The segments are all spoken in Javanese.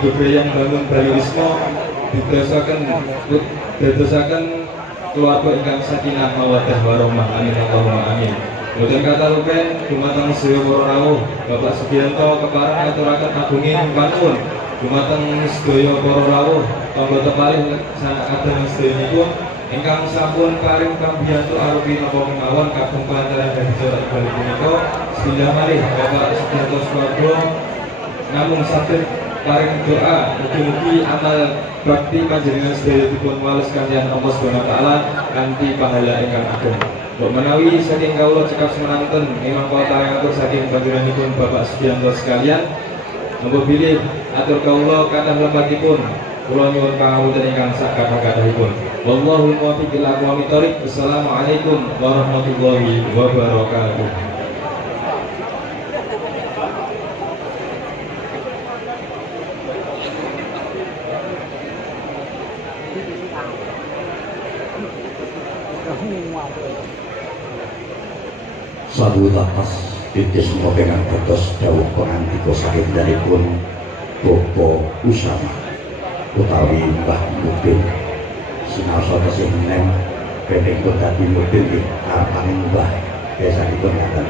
budaya bangun Bayu Wisma dadosaken keluarga ingkang sakinah mawaddah warahmah amin Allahumma amin. Boten kata lupen dumateng sedaya para rawuh Bapak Sugiyanto kepareng ngaturaken agunging panuwun dumateng sedaya para rawuh tangga tepalih sanak kadang sedayanipun ingkang sampun paring pambiyantu arupi napa kemawon kagem panjenengan dari jarak bali punika. Bismillah malih Bapak Sugiyanto Swardo namung saged paring doa mugi-mugi amal bakti panjenengan sedaya dipun wales kaliyan Allah Subhanahu wa taala kanthi pahala ingkang ageng. Mbok menawi saking kawula cekap semanten ingkang kula tarengaken saking panjenenganipun Bapak Sugiyanto sekalian, monggo bilih atur kawula kathah lembatipun kula nyuwun pangapunten ingkang sak kathah-kathahipun. Wallahu muwaffiq ila aqwamit thoriq. Wassalamualaikum warahmatullahi wabarakatuh. Sadu lapas titis mopengan tetes dawuh pengantiko saking daripun Bopo Usama utawi Mbah Mudin sinaosa tesih meneng pendek dadi Mudin nggih arapaning Mbah desanipun ngaten.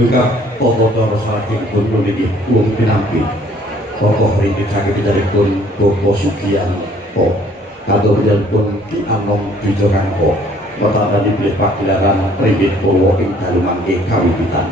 Juga pokok saking pun niki wong pinampi pokok ringgit saking daripun Bopo Sugiyanto kadoyanipun Ki Anom Wijokanto Kota tadi pilih pagelaran Pringgit Purwo ing dalu mangke kawiwitan.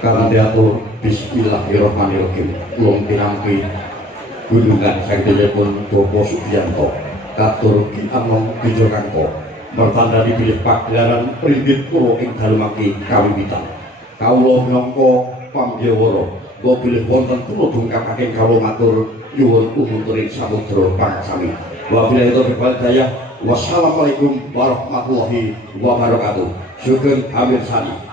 Kanthi atur bismillahirrahmanirrahim ulung pinampi gunungan saktipun Bopo Sugiyanto katur Ki Anom Wijokanto mertanda dipilih pagelaran Pringgit Purwo ing dalu mangke kawiwitan. Kawula minangka pambyawara kula bilih wonten kula dungkapaken kawula matur nyuwun umuturing samudra pangsami. Wabillahi taufiq wal hidayah. Wassalamualaikum warahmatullahi wabarakatuh. Sugeng Amir Sani.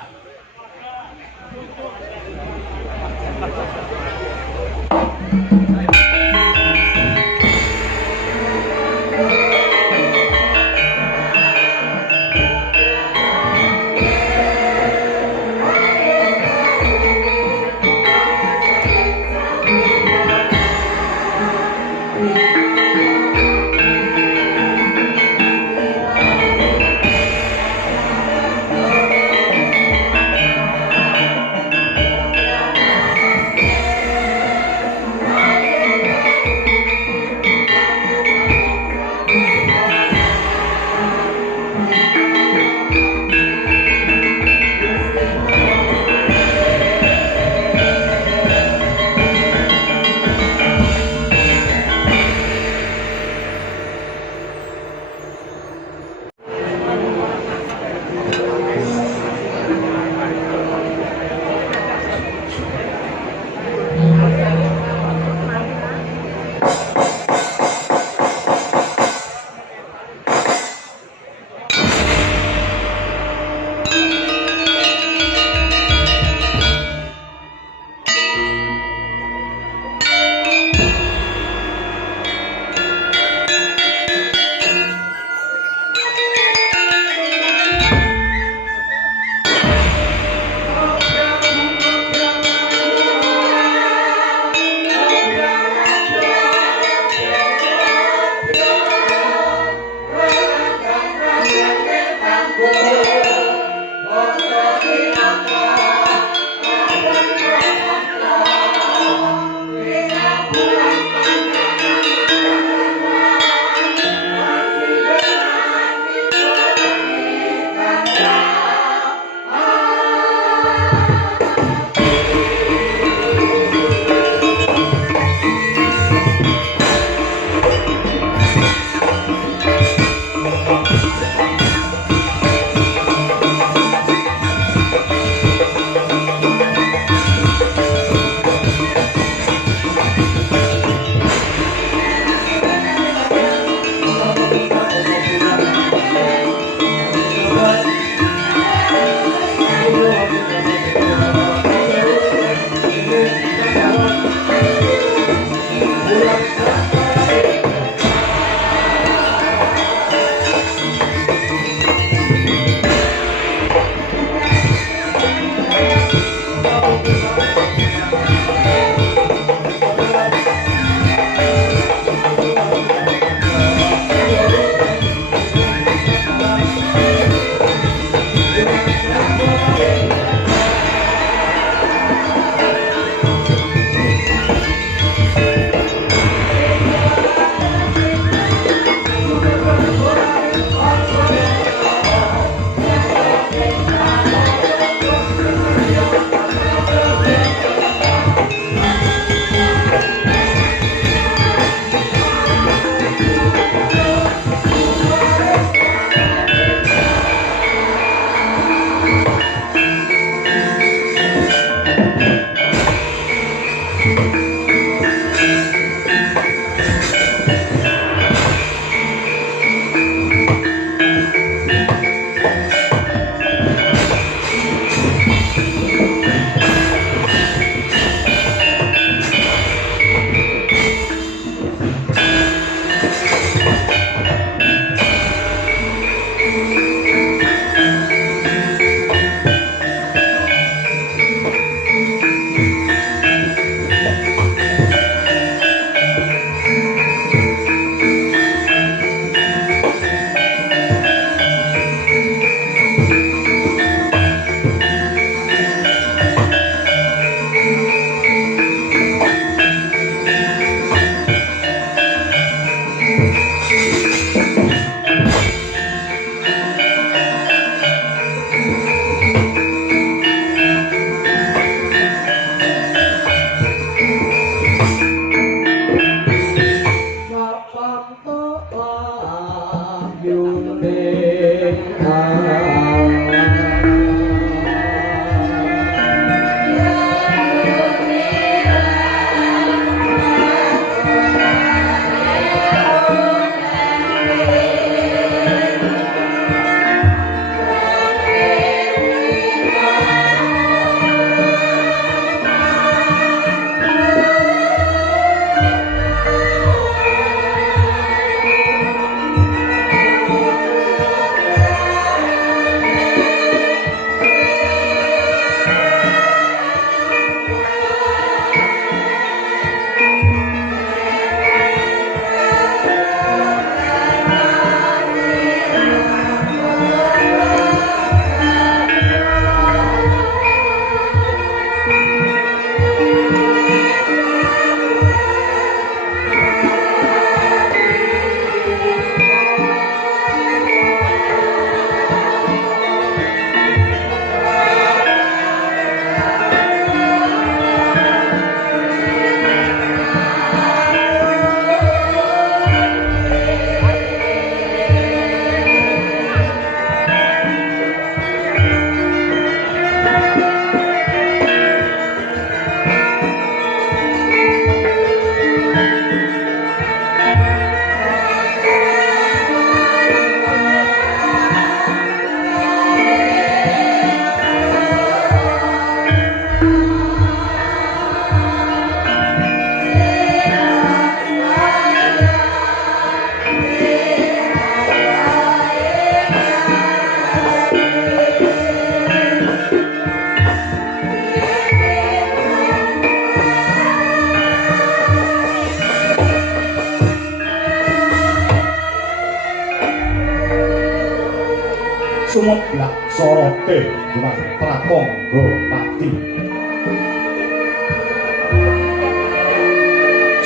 sumeblak sorote duman pratangga pati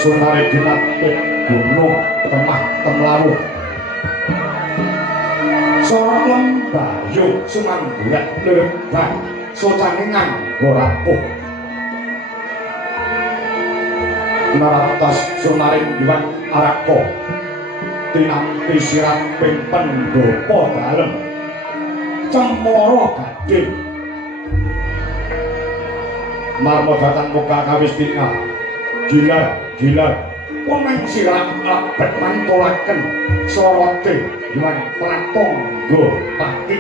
sunare dinapit gunung temah temlawuh sorot lembayu sumanggurat lembang socane nganggo rapuh naratas sunaring diwan arako tinampi siramping pendopo dalem cemoro gading marmo datang muka kawis tinggal gilar pemain sirap abet mantulaken sorote diwan pratangga pati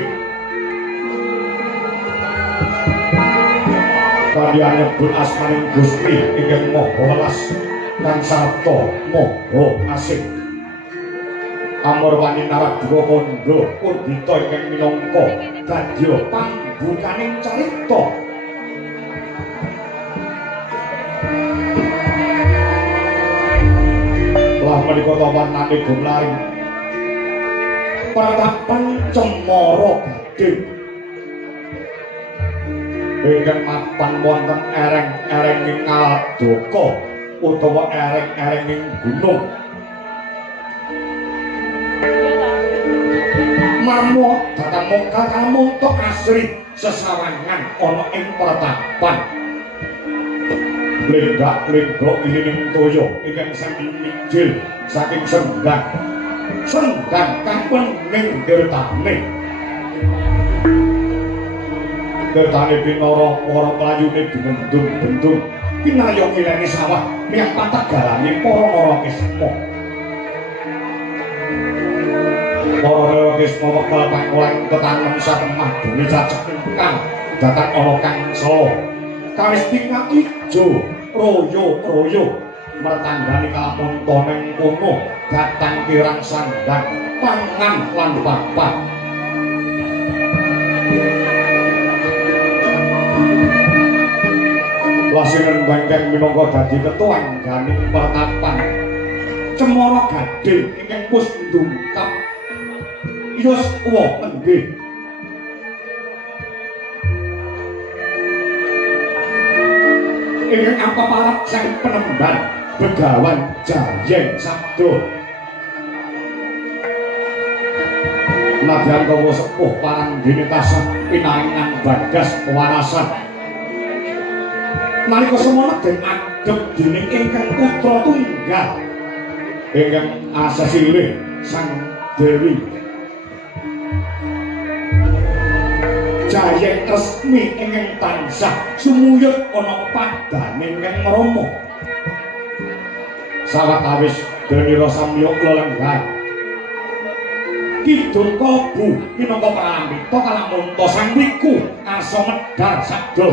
kaliyan nyebut asmaning Gusti ingkang Maha Welas lan sarta Maha Asih amur wani naradwa kandha undita ingkang minangka dadya pambukaning carita lah menika tawanane gumlaring pratapan cemara gading ingkang mapan wonten ereng-erenging Ngaldaka utawa ereng-erenging gunung marmo datang mongka kamuntuk asri sesawangan ana ing pratapan lenggak-lenggok ilining toya ingkang sami mijil saking sendang kang pening dirtane pinara para pelayune bendung-bendung pinayong ileni sawah miyak patah galane para narakisma para narakisma wekal pangkulan tetanem satemah bumi cacek kang datang ana kang sala kawis tingkah ijo royo mertanggani kamuntoneng kono datang kirang sandang pangan lan papat lasinen bangkeng minangka dadi ketuan ganing pertapan cemara gading ingkang pus ndungkap yus uwa nenggih ingkang apa parap sang penemban begawan jayeng sabdo nadyan kawa sepuh parang dinitasan pinaringan bagas pewarasan nalika semana den adep dening ingkang putra tunggal ingkang asasilih sang dewi Jayeng resmi ingkang tansah sumuyut ana padane ingkang rama sawetawis denira samya lelenggan kidul kabu minangka pramita kalamunta sang wiku asa medhar sabda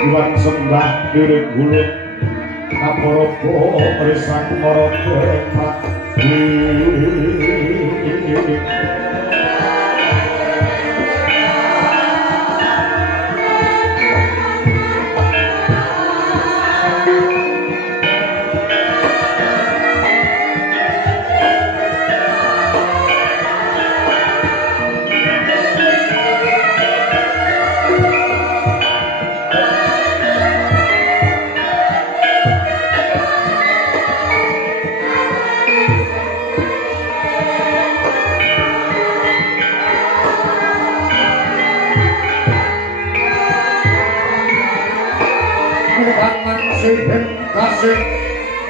Iwan sembah lirik bulut kaporobo risang morobe pati kasih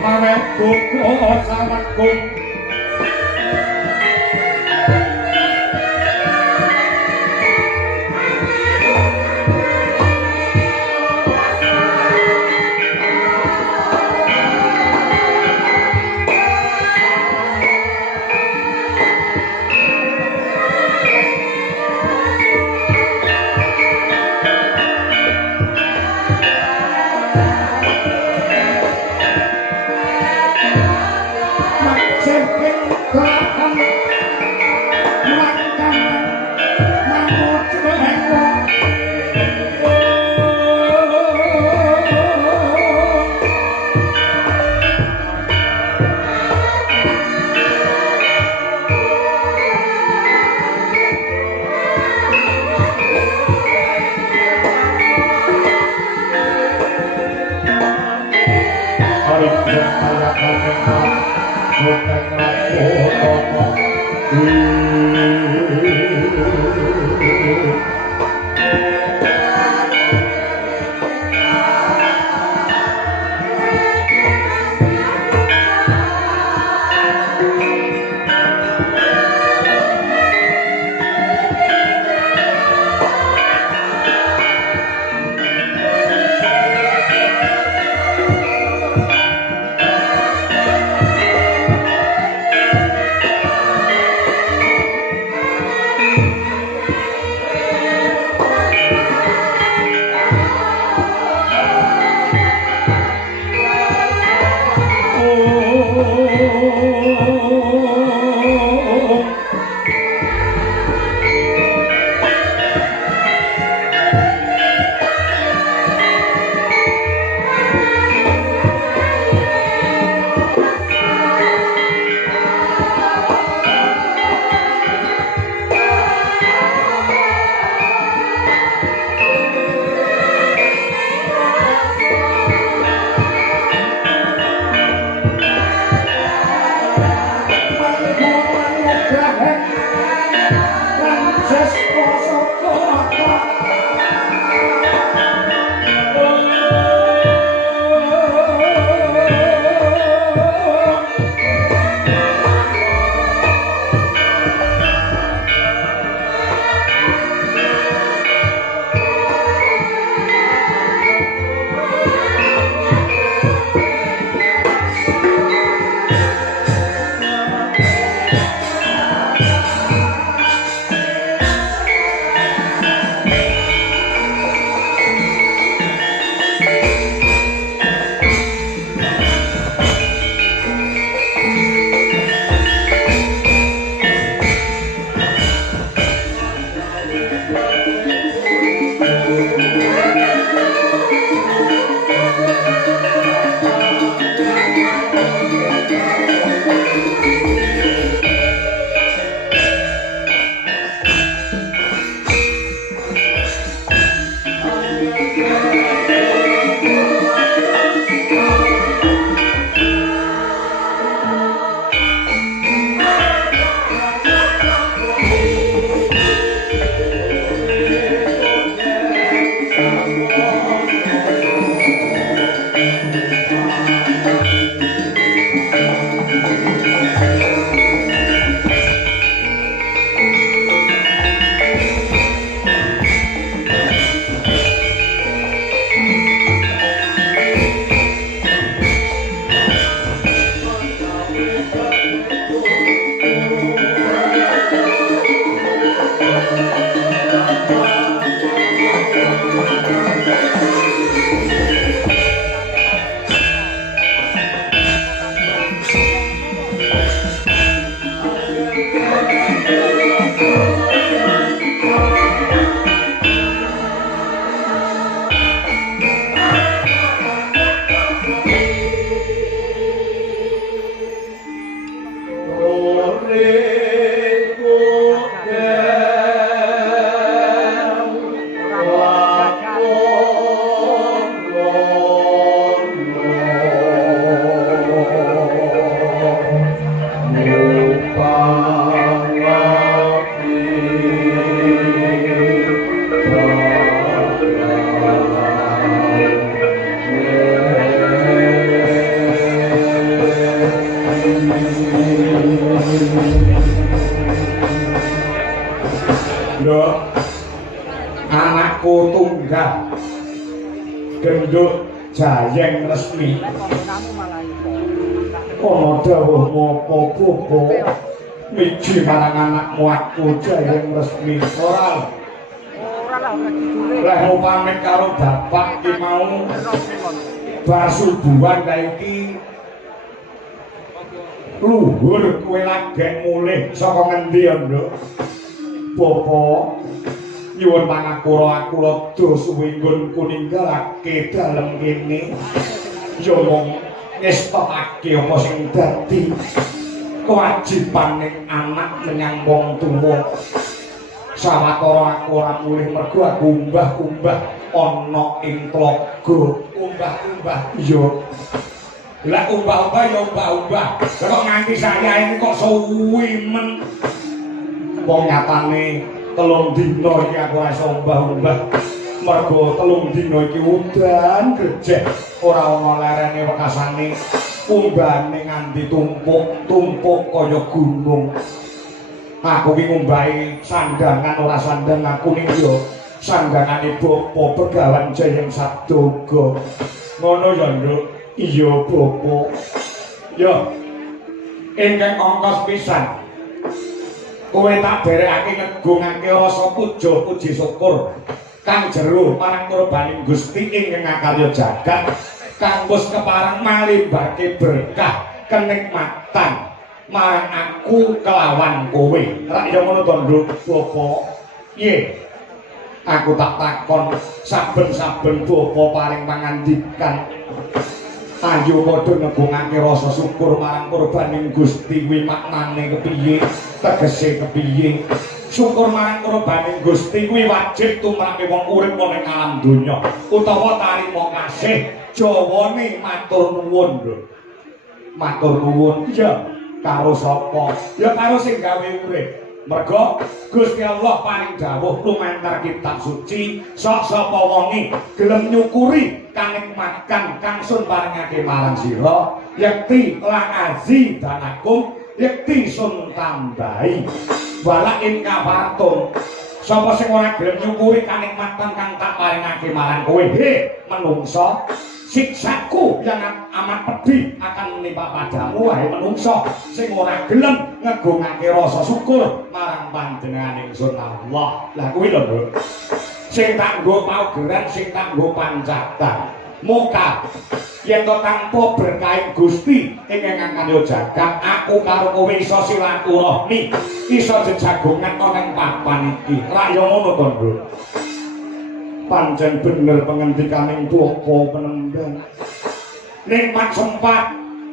mawe buku salatku Lho, anakku tunggal gendut Jayeng Resmi ana dawuh apa bobo miji marang anakmu aku Jayeng Resmi ora lah pamit karo bapak ki mau basubuhan ta iki luhur kowe lagek mulih saka ngendi ya Nduk Bopo nyuwun pangapura aku rada suwe nggon kuninggalake dalem kene ya mong ngestokake apa sing dadi kewajibaning anak menyang wong tuwa sawetara aku ora mulih mergo aku umbah-umbah ana ing tlaga umbah-umbah iya lah umbah-umbah ya umbah-umbah kok nganti saya ini kok suwi men wong nyatane telung dina iki aku ora iso umbah-umbah mergo telung dina iki udan gejek ora ana lerene wekasane umbane nganti tumpuk kaya gunung aku ki ngumbahi sandangan ora sandang aku niki yo sandangane Bapa Begawan Jayeng Sabdoga ngono ya Nduk iya Bapa yo ingkang ongkos pisan kowe tak derekake ngegungake rasa puja puji syukur kang jero marang kurbaning Gusti ingkang ngakarya jagat kang wis kepareng malimbake berkah kenikmatan marang aku kelawan kowe rak ya ngono to Nduk Bapa piye aku tak takon saben-saben Bapa paring pangandikan ayo padha ngegungake rasa syukur marang kurbaning Gusti kuwi maknane kepiye tegese kepiye syukur marang kurbaning Gusti kuwi wajib tumrap wong urip ning alam donya utawa tarima kasih jawane matur nuwun matur nuwun iya karo sapa ya karo sing gawe urip mergo Gusti Allah paring dawuh lumantar kitab suci sok sapa wonge gelem nyukuri kanikmatan kang sun paringake marang sira yakti la azidanakum yakti sun tambahi wala in kafartum sapa sing ora gelem nyukuri kanikmatan kang tak paringake marang kowe he menungso siksaku yang amat pedih akan menimpa padamu wahai menungso sing ora gelem ngegungake rasa syukur marang panjenengan ingsun Allah lah kuwi lho Bro sing tak nggo paugeran sing tak nggo pancatan muka yen to tanpa berkah Gusti ingkang ngakarya jagat aku karo kowe iso silaturahmi iso jejagongan ana ing papan iki rak yo ngono to Bro pancen bener pengendikaning Bapa penembang nikmat sempat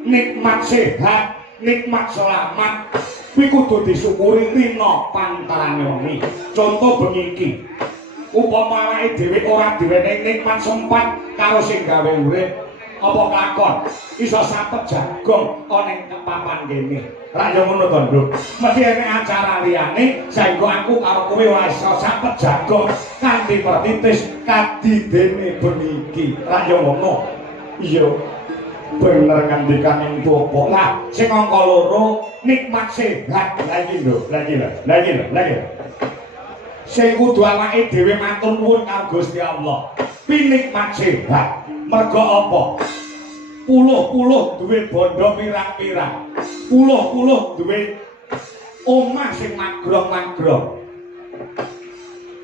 nikmat sehat nikmat selamat kuwi kudu disyukuri rina pantarane wengi contoh bengi iki upama awake dhewe ora diwenehi nikmat sempat karo sing gawe urip apa kelakon iso sapet jagong ana ing papan kene ra yo ngono to Nduk mesti ana acara liyane saengga aku karo kowe ora iso sapet jagong kanthi pertitis kadidene bengi iki ra yo ngono iya bener ngandikaning Bapa lah sing angka loro nikmat sehat lagi lho lagi sing kudu awake dhewe matur nuwun karo Gusti Allah pinikmat sehat mergo apa puluh-puluh duwe bondo pirang-pirang puluh-puluh duwe omah sing magrong-magrong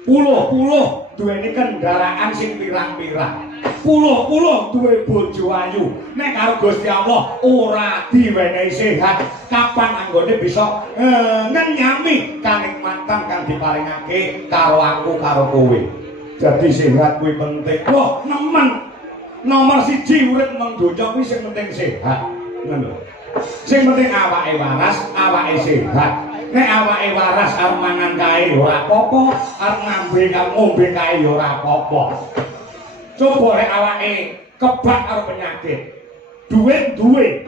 puluh-puluh duweni kendaraan sing pirang-pirang puluh-puluh duwe bojo ayu nek karo Gusti Allah ora diwenehi sehat kapan anggone bisa ngenyami kanikmatan kang diparingake karo aku karo kowe jadi sehat kuwi penting loh nemen nomor 1 urip nang donya kuwi sing penting sehat ngono sing penting awake waras awake sehat nek awake waras arep mangan kae ora apa-apa arep ngombe kae ora apa-apa coba rek awake kebak karo penyakit duwe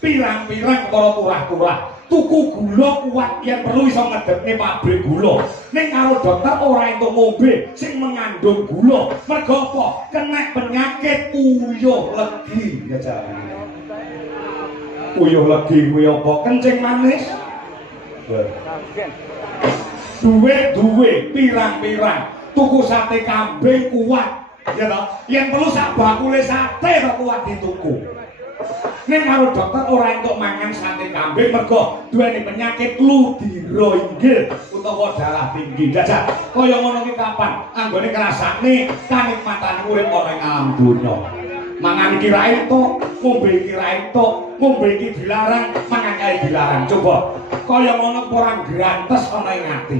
pirang-pirang para turah-turah tuku gula kuat yen perlu iso ngedekne pabrik gula ning karo dokter ora entuk ngombe sing mengandung gula mergo apa kena penyakit uyuh legi uyuh legi kuwi apa kencing manis duwe pirang-pirang tuku sate kambing kuat ya toh yang perlu sak bakule sate kok kuat dituku ning karo dokter ora entuk mangan sate kambing mergo duweni penyakit ludira inggil utawa darah tinggi jajak kaya ngono ki kapan anggone ngrasakne kanikmatan urip ana ing alam donya mangan iki ra entuk ngombe iki ra entuk ngombe iki dilarang mangan kae dilarang coba kaya ngono ora grantes ana ing ati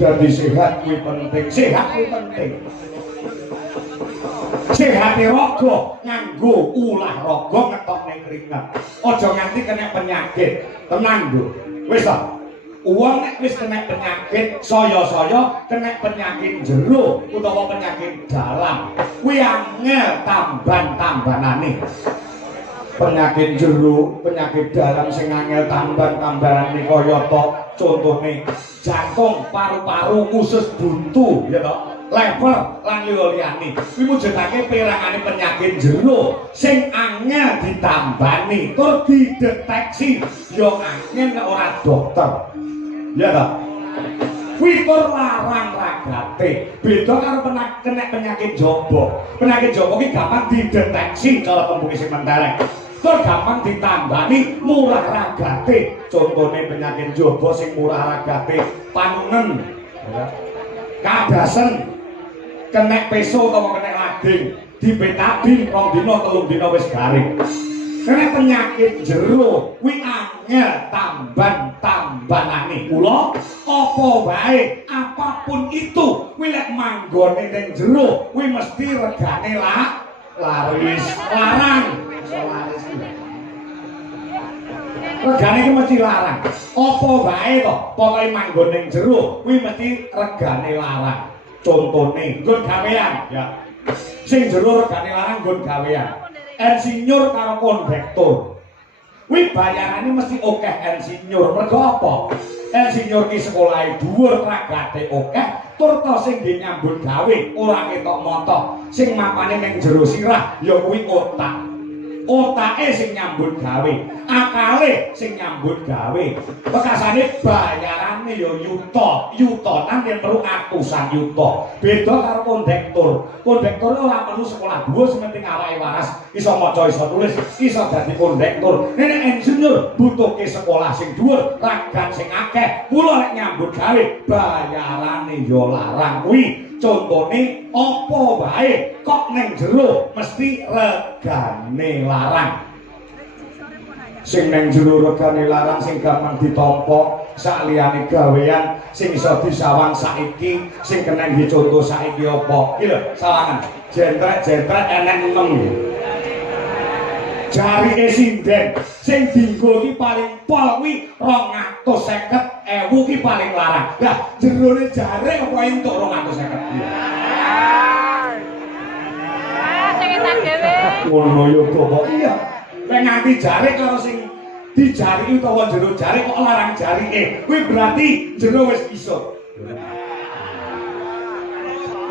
dadi sehat kuwi penting sehat kuwi penting sehati raga nganggo ulah raga ngetokne keringet aja nganti kena penyakit tenang lho wis ta wong nek wis kena penyakit saya-saya kena penyakit jero utawa penyakit dalam kuwi angel tamban-tambanane penyakit jero penyakit dalam sing angel tamban-tambanane kaya to contone jantung paru-paru usus buntu ya to lever lan liyane kuwi mujudake perangane penyakit jero sing angel ditambani tur dideteksi ya angel nek ora dokter ya ta kuwi tur larang ragate beda karo kena penyakit jaba ki gampang dideteksi cara tembunge sing mentereng tur gampang ditambani murah ragate contone penyakit jaba sing murah ragate panungen kadasen kena peso atau kena lading di betadin 2 dina 3 dina wis garing kena penyakit jero kuwi angel tambanane kula apa wae apapun itu kuwi lek manggone ning jero kuwi mesti regane laris larang regane iki mesti larang apa wae to pokoke manggon ning jero kuwi mesti regane larang contone nggon gawean ya sing jero regane larang nggon gawean insinyur karo kondektur kuwi bayarane mesti akeh insinyur mergo apa insinyur ki sekolahe dhuwur ragate akeh tur to sing nyambut gawe ora ketok montok sing mapane ning jero sirah ya kuwi otake sing nyambut gawe akale sing nyambut gawe bekasane bayarane ya yutonan yen perlu atusan yuta beda karo kondektur ora perlu sekolah dhuwur sing penting awake waras iso maca iso tulis iso dadi kondektur nek insinyur butuhke sekolah sing dhuwur ragat sing akeh mula nek nyambut gawe bayarane ya larang kuwi contone apa wae kok ning jero mesti regane larang sing ning jero regane larang sing gampang ditampa sak liyane gawean sing iso disawang saiki sing kena dicontoh saiki apa iki lho sawangan jentrek enek 6 jarike sinden sing dienggo ki paling pol kuwi 250.000 ki paling larang. Lah jerone jare apa entuk 250.000. Sing etan dhewe. Ngono yo kok iya. Nek nganti jare karo sing dijari utawa jero jare kok larang jarike. Kuwi berarti jero wis iso.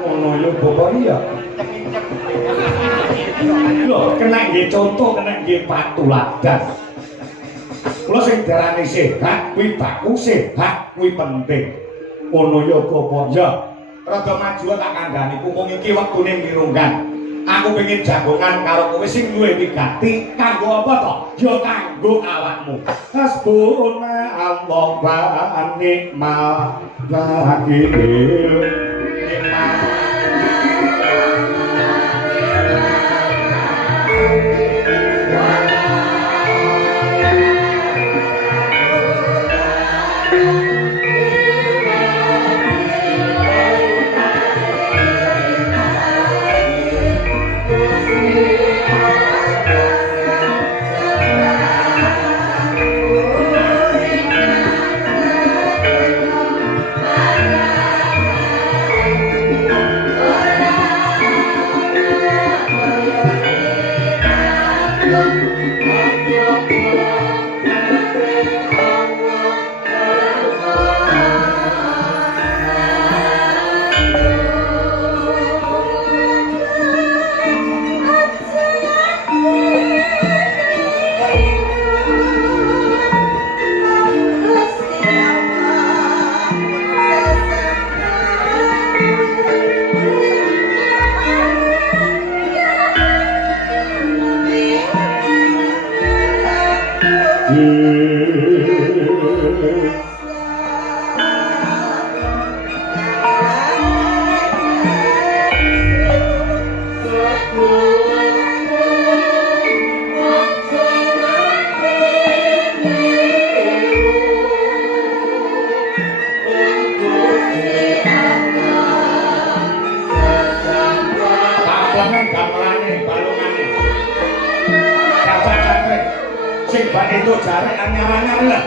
Ngono yo kok iya. Lho, kena nggih contoh, kena nggih patuladan. Kula sing darane sehat kuwi baku, sehat kuwi penting. Ngono ya apa ya? Rada maju tak kandhani mung iki wektune mirunggan. Aku pengen jagongan karo kowe sing duwe wigati kanggo apa to? Ya kanggo awakmu. Hasbuna Allah wa ni'mal wakil. Talangan gamelane balungane. Kaca-kaca sing ban itu jare anyar-anyar lah.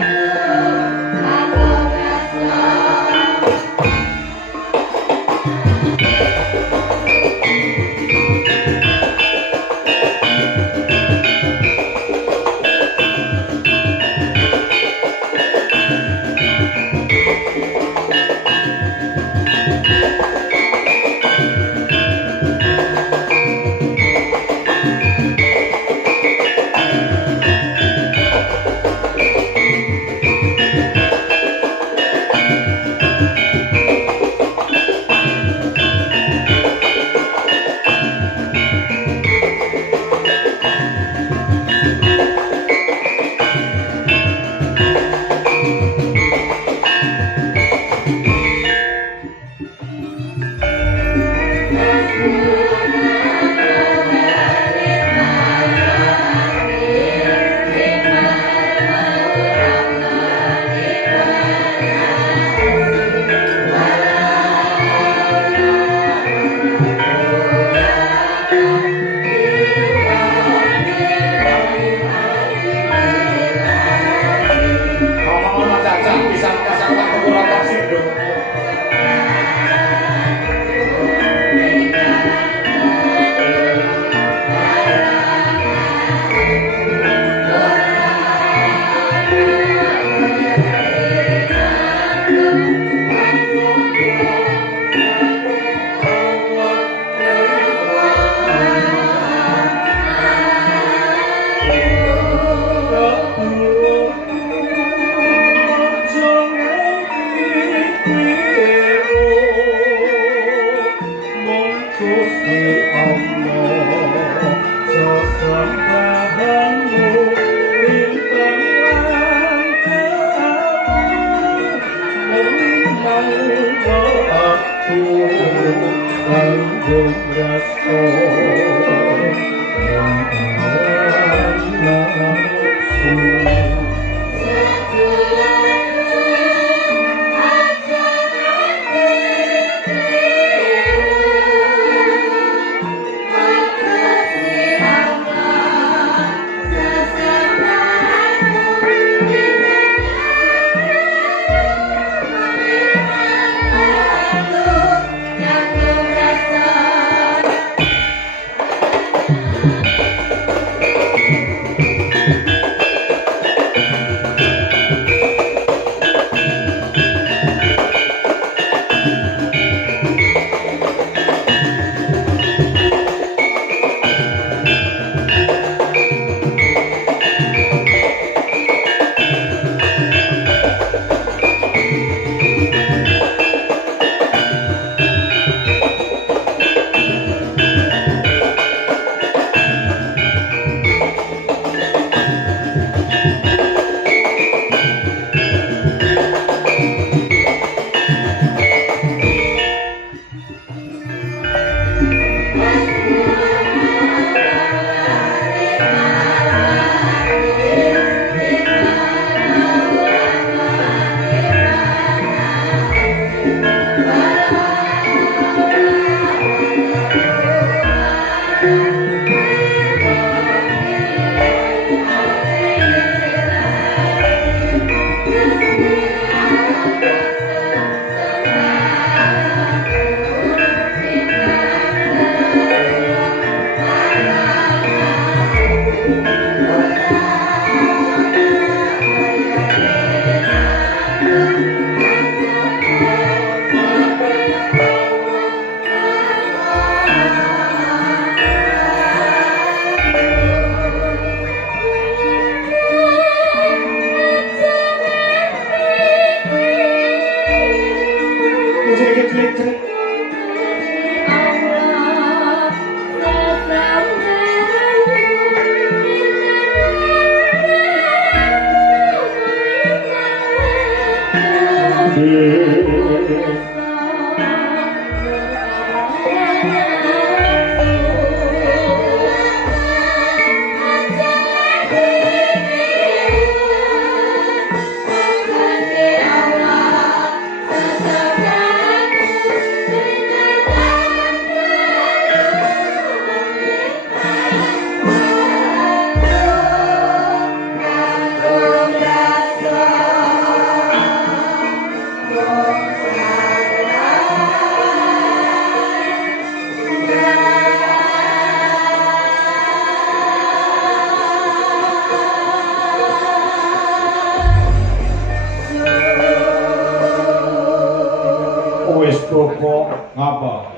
wis bobo apa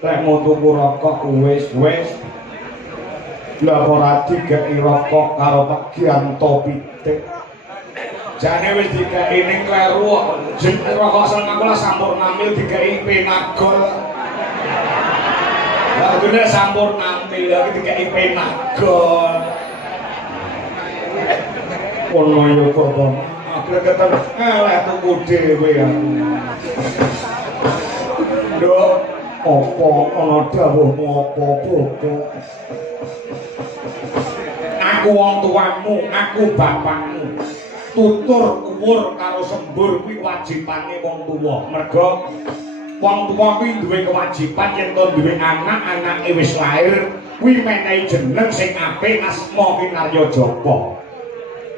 lek mau tuku rokok wis lah ora dikeki rokok karo Pak Gianto Pitik jane wis dikeki ning kleru jeng rokok seneng aku lah sampurna mil dikeki penagol lah gede sampurna mil lagi dikeki penagol ono yo kok akhirnya ketemu eleh tuku dhewe ya nduk apa ana dawuhmu apa bobo aku wong tuamu aku bapakmu tutur umur karo sembur kuwi wajibane wong tuwa mergo wong tuwa kuwi duwe kewajiban yen to duwe anak anake wis lair kuwi menehi jeneng sing apik asma Kinarya Japa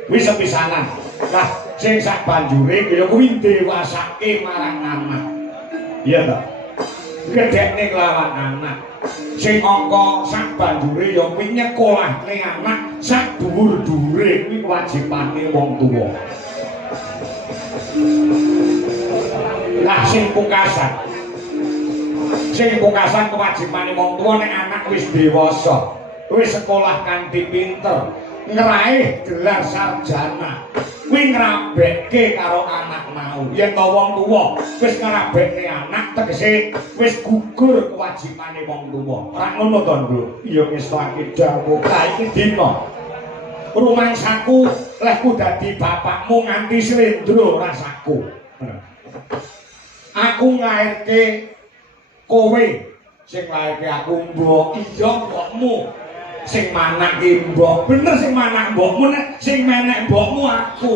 wis sepisanan lah sing sak banjure ya kuwi dewasake marang anak iya ta gedhekne kelawan anak sing angka sak banjure ya kuwi nyekolahne anak sak dhuwur-dhuwure kuwi wajibane wong tuwa lah sing pungkasan kewajibane wong tuwa nek anak wis dewasa wis sekolah kanthi pinter ngeraih gelar sarjana kuwi ngrabekke karo anak mau yen to wong tuwa wis ngrabekke anak tegese wis gugur kewajibane wong tuwa ora ngono to Nduk iya ngestake dawuh ka iki dina rumangsaku lehku dadi bapakmu nganti slendro rasaku aku nglairke kowe sing nglairke aku mbok iya mbokmu sing manak ki mbok bener sing manak mbokmu nek sing menek mbokmu aku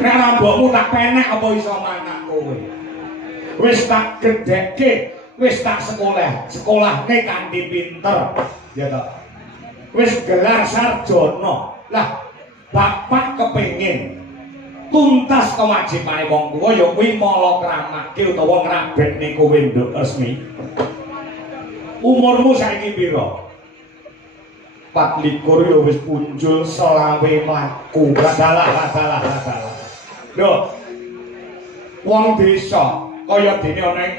nek mbokmu tak penek apa iso manak kowe wis tak gedhekke wis tak sekolahne kanthi pinter ya ta wis gelar sarjana lah bapak kepengin tuntas kewajibane wong tuwa ya kuwi mala kramake utawa ngrabekne kowe Nduk Esmi umurmu saiki pira 24 ya wis punjul selawe mlaku adalah lho wong desa kaya dene ana ing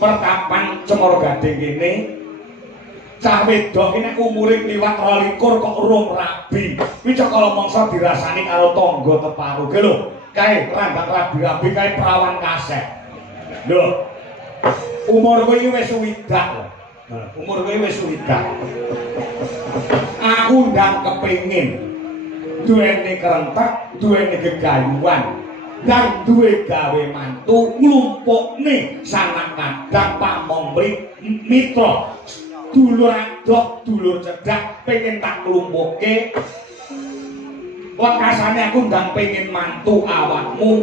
pertapan Cemara Gading kene cah wedok iki nek umure liwat 22 kok urung rabi kuwi cakala mangsa dirasani karo tangga teparu ge lho kae rambak rabi-rabi kae perawan kasek lho umur kowe iki wis suwidak lho umur kowe wis suwidak aku ndang kepengin duweni kerentek duweni gegayuhan dan duwe gawe mantu nglumpukne sanak kadang pamong mitra dulur adoh dulur cedhak pengen tak nglumpukke wekasane aku ndang pengen mantu awakmu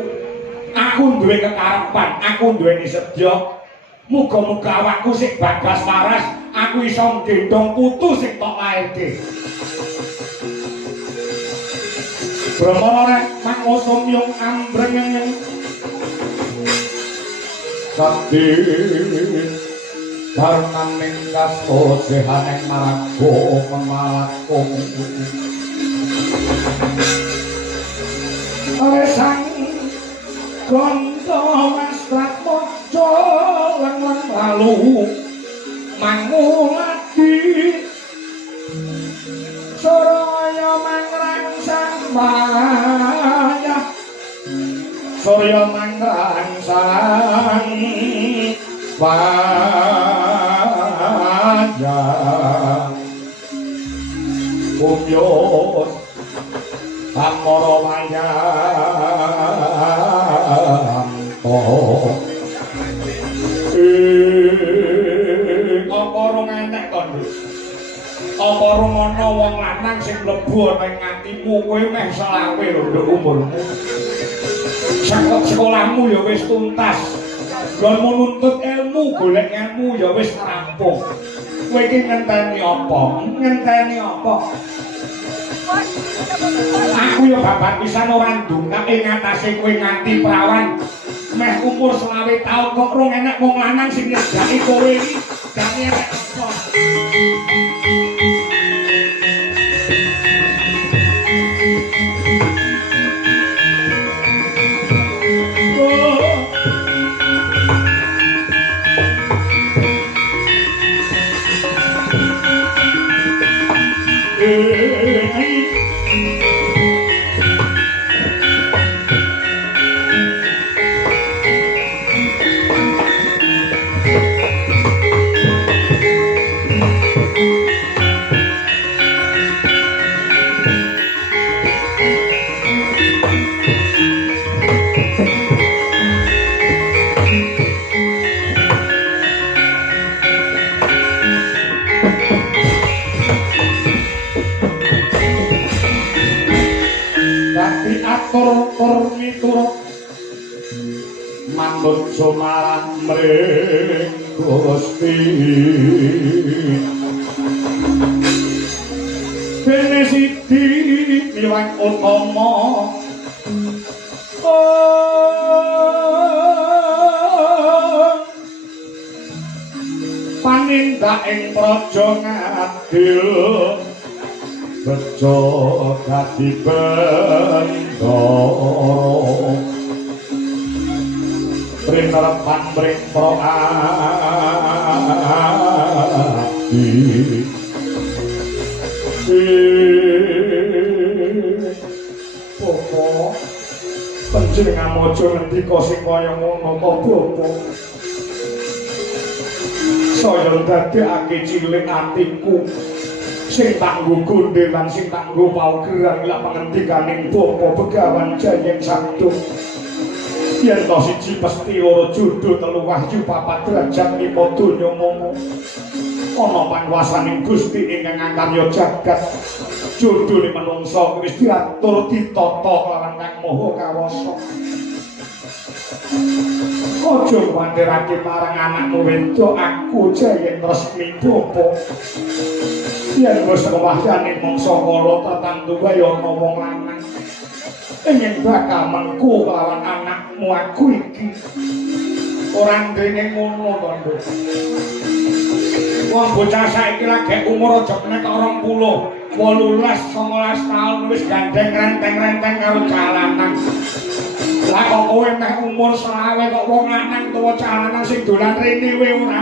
aku duwe kekarepan aku duweni sedya muga-muga awakku sing bagas waras aku iso nggendong putu sing tok lairke Brahmana rek mangosum yung ambreng sakti karena mingkas osehaneng marago memalakong Resang gondo mastrak mojo lang lalu mangulati Surya mangrangsang maya Surya mangrangsang maya Umyos Amara maya apa rong enek to apa rong ana wong lanang sing mlebu ana ing atimu kowe meh selawe lho nduk umurmu sekolahmu ya wis tuntas gonmu nuntut ilmu golek ilmu ya wis rampung kowe iki ngenteni apa aku ya babat pisan ora ndungak ing atase kowe nganti prawan meh umur 20 taun kok rong enek wong lanang sing nyedaki kowe iki jane enek apa Oh manut sumaran mring Gusti dene sidi miwang utama panindak ing praja ngadil bejo dadi bendoro prinerapan mring proadi Popo panjenengan mojo ngendika sing kaya ngono to Popo saya ndadekake cilik atiku sing tak nggo gondhe lan sing tak nggo paugeran lak pangendikaning Bapa Begawan Jayeng Sabdo yen to siji pesti loro judul telu wahyu papat derajat lima donya momo ana panguwasaning Gusti ingkang ngkarya jagat judule manungsa wis diatur ditata kelawan Kang Maha Kawasa aja ngwantirake marang anakmu wedok aku Jayeng Resmi Bapa yen wis wahyaning mangsa kala tertantu wae ana wong lanang ingin bakal mengku kelawan anakmu aku iki orang dene ngono to wong bocah saiki lagi umur aja nek 20 18 19 taun wis gandeng renteng-renteng karo jalanan lah kok kowe meh umur 20 kok wong lanang tuwa jalanan sing dolan rene wae ora